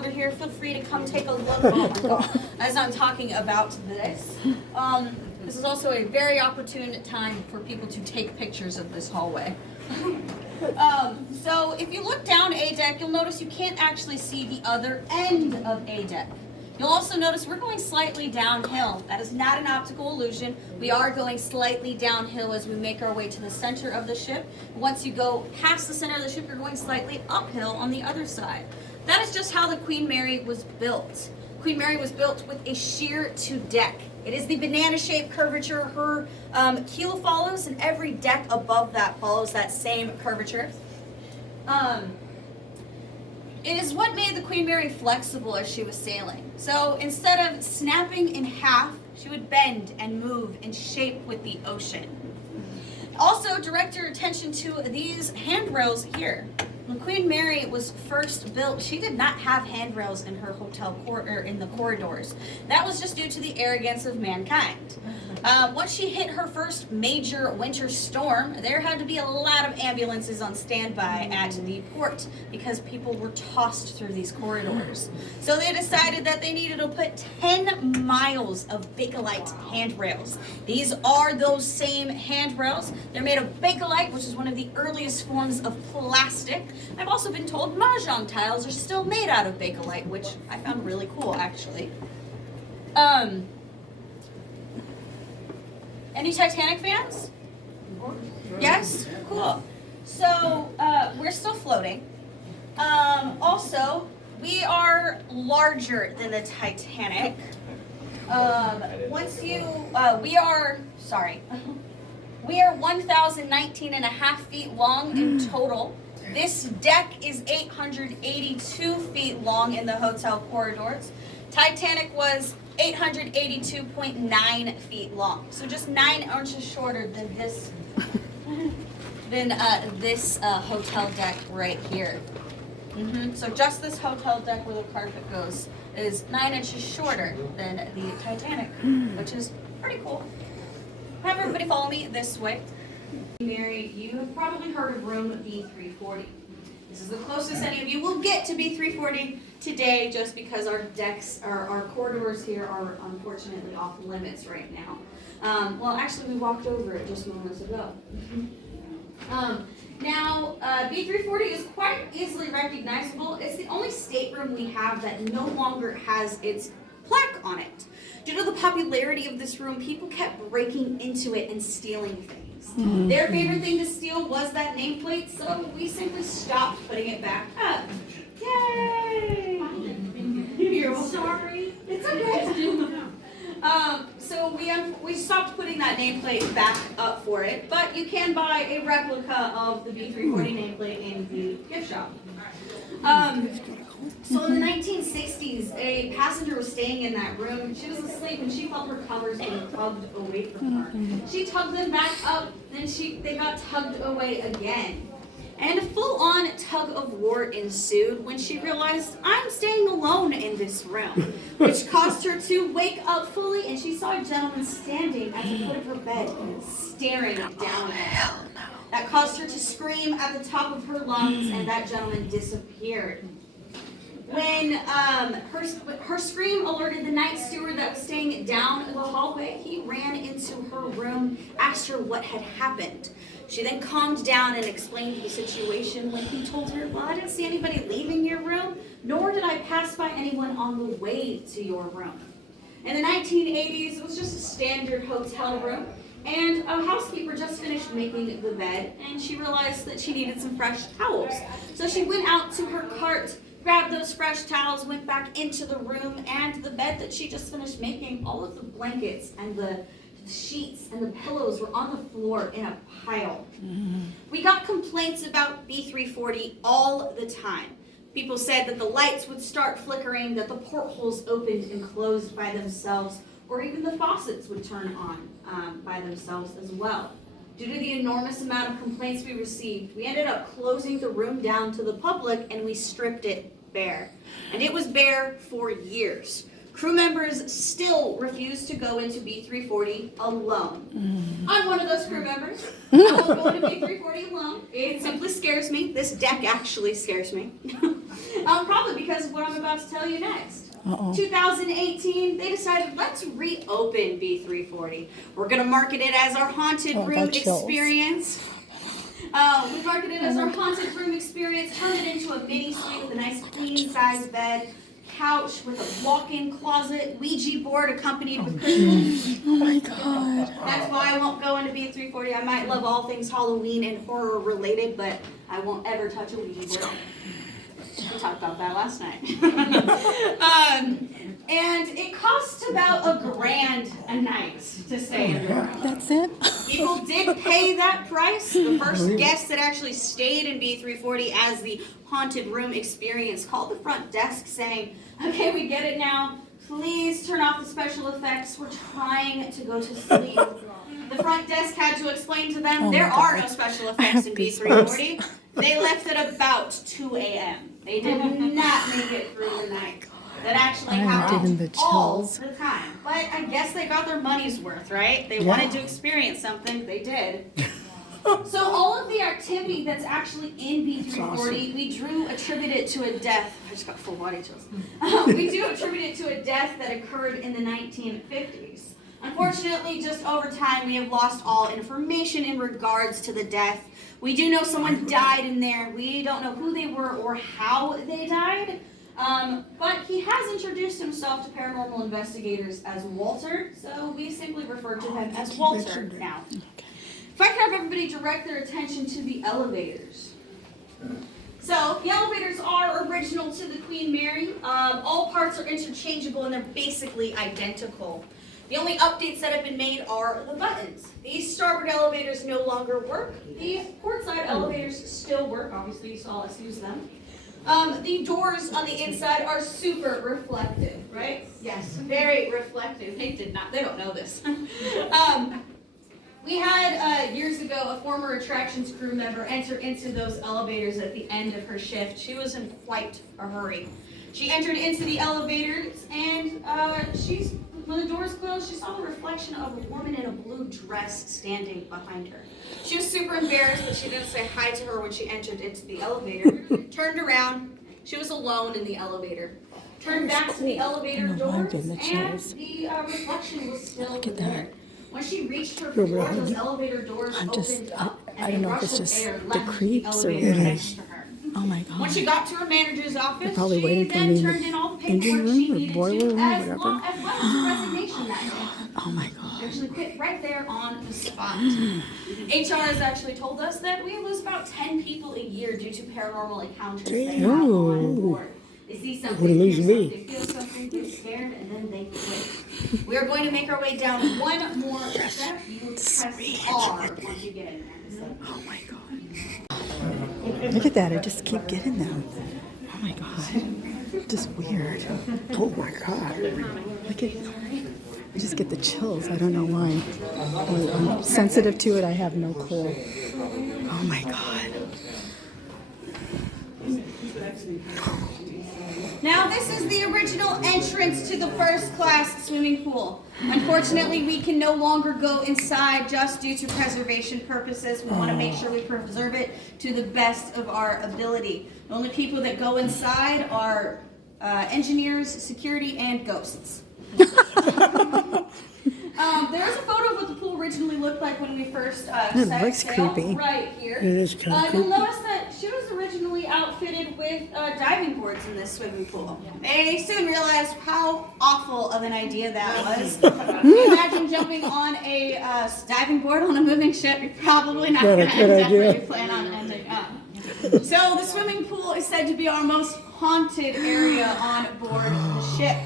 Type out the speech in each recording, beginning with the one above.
over here, feel free to come take a look. Oh my God. As I'm talking about this. This is also a very opportune time for people to take pictures of this hallway. So if you look down A deck, you'll notice you can't actually see the other end of A deck. You'll also notice we're going slightly downhill. That is not an optical illusion. We are going slightly downhill as we make our way to the center of the ship. Once you go past the center of the ship, you're going slightly uphill on the other side. That is just how the Queen Mary was built. Queen Mary was built with a sheer to deck. It is the banana-shaped curvature her keel follows, and every deck above that follows that same curvature. It is what made the Queen Mary flexible as she was sailing. So instead of snapping in half, she would bend and move in shape with the ocean. Also, direct your attention to these handrails here. When Queen Mary was first built, she did not have handrails in her hotel in the corridors. That was just due to the arrogance of mankind. Once she hit her first major winter storm, there had to be a lot of ambulances on standby at the port because people were tossed through these corridors. So they decided that they needed to put 10 miles of Bakelite handrails. These are those same handrails. They're made of Bakelite, which is one of the earliest forms of plastic. I've also been told Mahjong tiles are still made out of Bakelite, which I found really cool, actually. Any Titanic fans? Yes? Cool. So, we're still floating. Also, we are larger than the Titanic. We are 1,019 and a half feet long in total. This deck is 882 feet long in the hotel corridors. Titanic was 882.9 feet long. So just 9 inches shorter than this hotel deck right here. So just this hotel deck where the carpet goes is 9 inches shorter than the Titanic, which is pretty cool. Have everybody follow me this way. Mary, you have probably heard of room B340. This is the closest any of you will get to B340 today, just because our decks, our corridors here are unfortunately off limits right now. Well, actually, we walked over it just moments ago. Now, B340 is quite easily recognizable. It's the only stateroom we have that no longer has its plaque on it. Due to the popularity of this room, people kept breaking into it and stealing things. Their favorite thing to steal was that nameplate, so we simply stopped putting it back up. Yay! You're sorry. It's okay. So we stopped putting that nameplate back up for it, but you can buy a replica of the B340 nameplate in the gift shop. So in the 1960s, a passenger was staying in that room. She was asleep and she felt her covers being tugged away from her. She tugged them back up, then they got tugged away again. And a full-on tug of war ensued when she realized, I'm staying alone in this room, which caused her to wake up fully, and she saw a gentleman standing at the foot of her bed, staring down at her. That caused her to scream at the top of her lungs, and that gentleman disappeared. When her scream alerted the night steward that was staying down the hallway, he ran into her room, asked her what had happened. She then calmed down and explained the situation when he told her, well, I didn't see anybody leaving your room, nor did I pass by anyone on the way to your room. In the 1980s, it was just a standard hotel room, and a housekeeper just finished making the bed, and she realized that she needed some fresh towels. So she went out to her cart, grabbed those fresh towels, went back into the room, and the bed that she just finished making, all of the blankets and the sheets and the pillows were on the floor in a pile. We got complaints about B340 all the time. People said that the lights would start flickering, that the portholes opened and closed by themselves, or even the faucets would turn on by themselves as well. Due to the enormous amount of complaints we received, we ended up closing the room down to the public and we stripped it bare. And it was bare for years. Crew members still refuse to go into B340 alone. I'm one of those crew members. I won't go into B340 alone. It simply scares me. This deck actually scares me. Probably because of what I'm about to tell you next. 2018, they decided, let's reopen B340. We're going to market it as our haunted room experience. We marketed it as our haunted room experience, turned it into a mini suite with a nice queen size bed, couch with a walk-in closet, Ouija board accompanied with crystals. Oh my God. That's why I won't go into B340. I might love all things Halloween and horror related, but I won't ever touch a Ouija board. We talked about that last night. And it costs about $1,000 a night to stay in the room. That's it? People did pay that price. The first guest that actually stayed in B340 as the haunted room experience called the front desk saying, okay, we get it now. Please turn off the special effects. We're trying to go to sleep. The front desk had to explain to them there are no special effects in B340. They left at about 2 a.m. They did not make it through the night. That actually happened all the time. But I guess they got their money's worth, right? They wanted to experience something. They did. So all of the activity that's actually in B340, we do attribute it to a death. I just got full body chills. We do attribute it to a death that occurred in the 1950s. Unfortunately, just over time, we have lost all information in regards to the death. We do know someone died in there. We don't know who they were or how they died. But he has introduced himself to paranormal investigators as Walter, so we simply refer to him as Walter now. If I could have everybody direct their attention to the elevators. So, the elevators are original to the Queen Mary. All parts are interchangeable and they're basically identical. The only updates that have been made are the buttons. These starboard elevators no longer work. The portside elevators still work. Obviously, you saw us use them. The doors on the inside are super reflective, right? Yes, very reflective. They don't know this. We had, years ago, a former attractions crew member enter into those elevators at the end of her shift. She was in quite a hurry. She entered into the elevators, and when the doors closed, she saw the reflection of a woman in a blue dress standing behind her. She was super embarrassed that she didn't say hi to her when she entered into the elevator. Turned around. She was alone in the elevator. Turned back to the elevator doors, and the reflection was still there. When she reached her floor, those elevator doors opened up, and a rush of air left the elevator next to her. Oh my God. When she got to her manager's office, probably she then turned in all the paperwork she needed to, as well as a resignation that day. Oh my God. She actually quit right there on the spot. HR has actually told us that we lose about 10 people a year due to paranormal encounters they have on board. They see something, hear something, feel something, get scared, and then they quit. We are going to make our way down one more step. You will press R once you get in there. Oh my God. Look at that. I just keep getting them. Oh my God. Just weird. Oh my God. Look at I just get the chills. I don't know why. I'm sensitive to it. I have no clue. Oh my God. Now, this is the original entrance to the first class swimming pool. Unfortunately, we can no longer go inside just due to preservation purposes. We want to make sure we preserve it to the best of our ability. The only people that go inside are engineers, security, and ghosts. There's a photo of what the pool originally looked like when we first set sail creepy. right here. It is kind of You'll creepy. notice that she was originally outfitted with diving boards in this swimming pool. They soon realized how awful of an idea that was. Can you imagine jumping on a diving board on a moving ship? You're probably not going to end up where you plan on ending up. So the swimming pool is said to be our most haunted area on board the ship.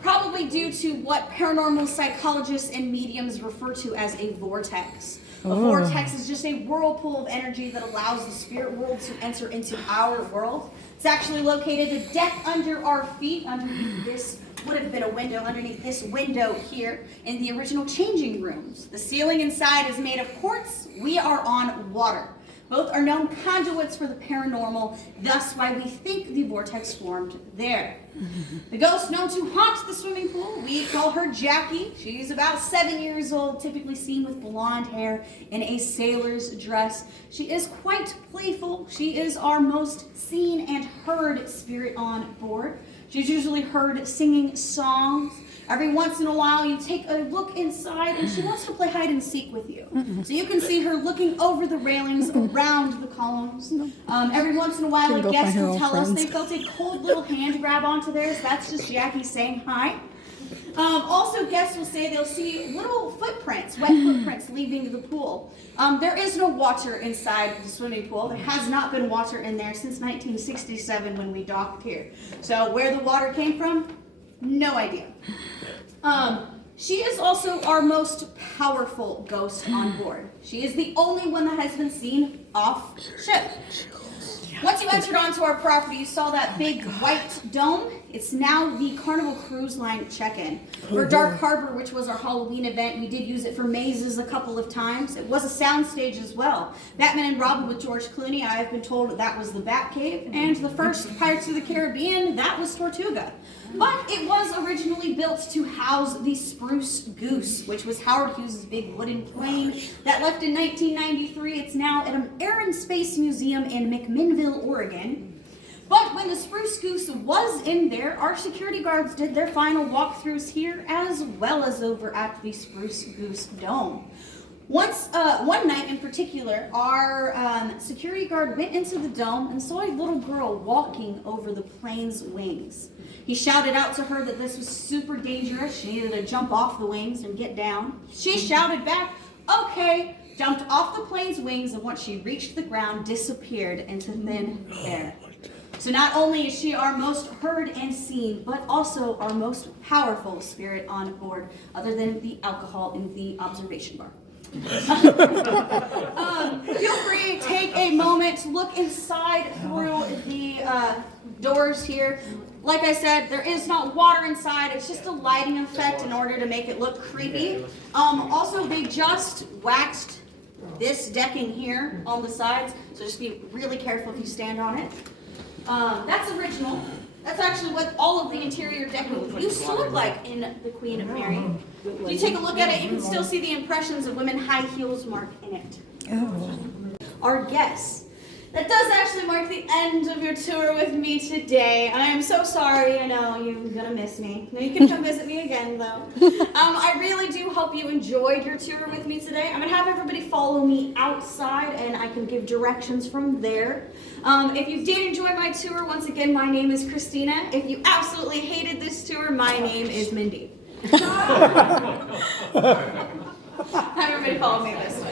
Probably due to what paranormal psychologists and mediums refer to as a vortex. A vortex is just a whirlpool of energy that allows the spirit world to enter into our world. It's actually located a deck under our feet. Underneath this would have been a window. Underneath this window here in the original changing rooms. The ceiling inside is made of quartz. We are on water. Both are known conduits for the paranormal, thus why we think the vortex formed there. The ghost known to haunt the swimming pool, we call her Jackie. She's about 7 years old, typically seen with blonde hair in a sailor's dress. She is quite playful. She is our most seen and heard spirit on board. She's usually heard singing songs. Every once in a while, you take a look inside, and she wants to play hide and seek with you. So you can see her looking over the railings around the columns. Every once in a while, a guest will tell us they felt a cold little hand grab onto theirs. That's just Jackie saying hi. Also, guests will say they'll see little footprints, wet footprints leaving the pool. There is no water inside the swimming pool. There has not been water in there since 1967 when we docked here. So where the water came from, no idea. She is also our most powerful ghost on board. She is the only one that has been seen off ship. Once you entered onto our property, you saw that big white dome. It's now the Carnival Cruise Line check-in. For Dark Harbor, which was our Halloween event, we did use it for mazes a couple of times. It was a soundstage as well. Batman and Robin with George Clooney, I have been told that was the Batcave. And the first Pirates of the Caribbean, that was Tortuga. But it was originally built to house the Spruce Goose, which was Howard Hughes' big wooden plane that left in 1993. It's now at an Air and Space Museum in McMinnville, Oregon. But when the Spruce Goose was in there, our security guards did their final walkthroughs here as well as over at the Spruce Goose Dome. One night in particular, our security guard went into the dome and saw a little girl walking over the plane's wings. He shouted out to her that this was super dangerous. She needed to jump off the wings and get down. She shouted back, okay, jumped off the plane's wings, and once she reached the ground, disappeared into thin air. So not only is she our most heard and seen, but also our most powerful spirit on board, other than the alcohol in the observation bar. Feel free to take a moment to look inside through the doors here. Like I said, there is not water inside. It's just a lighting effect in order to make it look creepy. Also, they just waxed this decking here on the sides, so just be really careful if you stand on it. That's original. That's actually what all of the interior decking used to look like in the Queen of Mary. If you take a look at it, you can still see the impressions of women high heels mark in it. Oh. Our guests. That does actually mark the end of your tour with me today. I am so sorry. I know you're gonna miss me. No, you can come visit me again, though. I really do hope you enjoyed your tour with me today. I'm gonna have everybody follow me outside, and I can give directions from there. If you did enjoy my tour, once again, my name is Christina. If you absolutely hated this tour, my name is Mindy. Have everybody follow me this way.